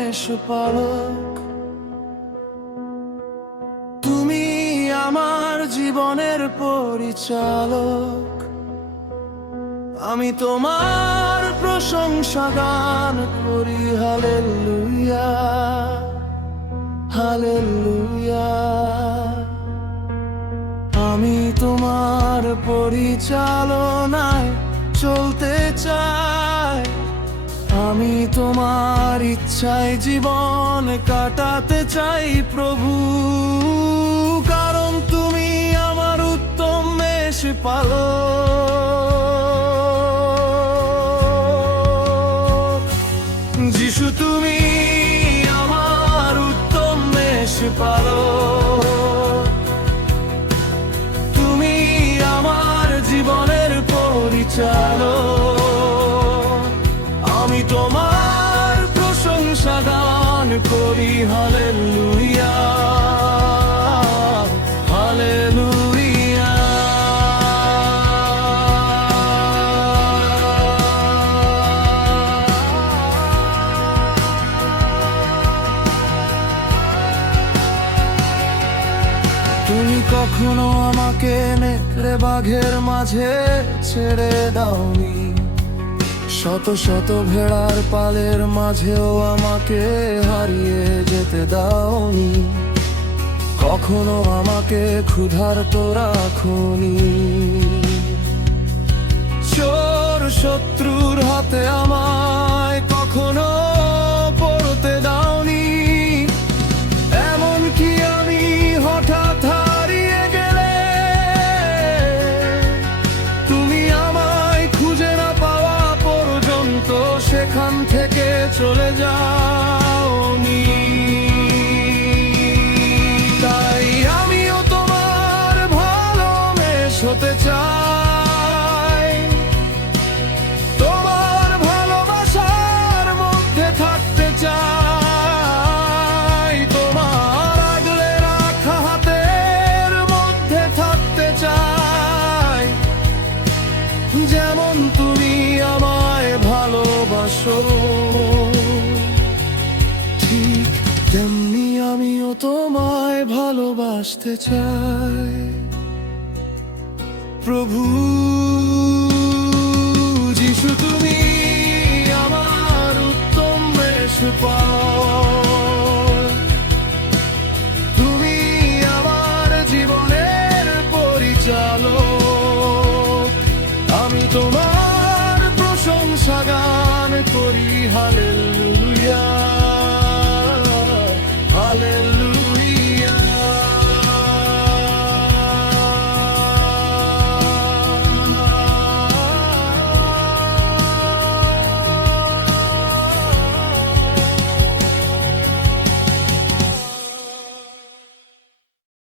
মেষপালক। তুমি আমার জীবনের পরিচালক। আমি তোমার প্রশংসা গান করি, হালেলুয়া হালেলুয়া। আমি তোমার পরিচালনায় চলতে চাই, আমি তোমার ইচ্ছায় জীবন কাটাতে চাই প্রভু। কারণ তুমি আমার উত্তম মেষপালক। যিশু তুমি আমার উত্তম মেষপালক। তুমি আমার জীবনের পরিচালক। আমি তোমার প্রশংসা গান করি, হালেলুয়া হালেলুয়া। তুমি কখনো আমাকে নেকড়ে বাঘের মাঝে ছেড়ে দাওনি, শত শত ভেড়ার পালের মাঝেও আমাকে হারিয়ে যেতে দাওনি। কখনো আমাকে ক্ষুধার্ত রাখোনি, চোর শত্রুর হাতে আমায় কখনো পড়তে দাওনি। এমনকি আমি হঠাৎ হারিয়ে গেলে তুমি আমায় খুঁজে না পাওয়া পর্যন্ত সেখান থেকে চলে যাওনি। তাই আমিও তোমার ভালোবেস হতে চাই, তোমার ভালোবাসার মধ্যে থাকতে চাই, তোমার আগলে রাখা হাতের মধ্যে থাকতে চাই। যেমন তুমি আমায় ভালোবাসো, ঠিক তেমনি আমিও তোমায় ভালোবাসতে চাই প্রভু। যিশু তুমি আমার উত্তম মেষপালক।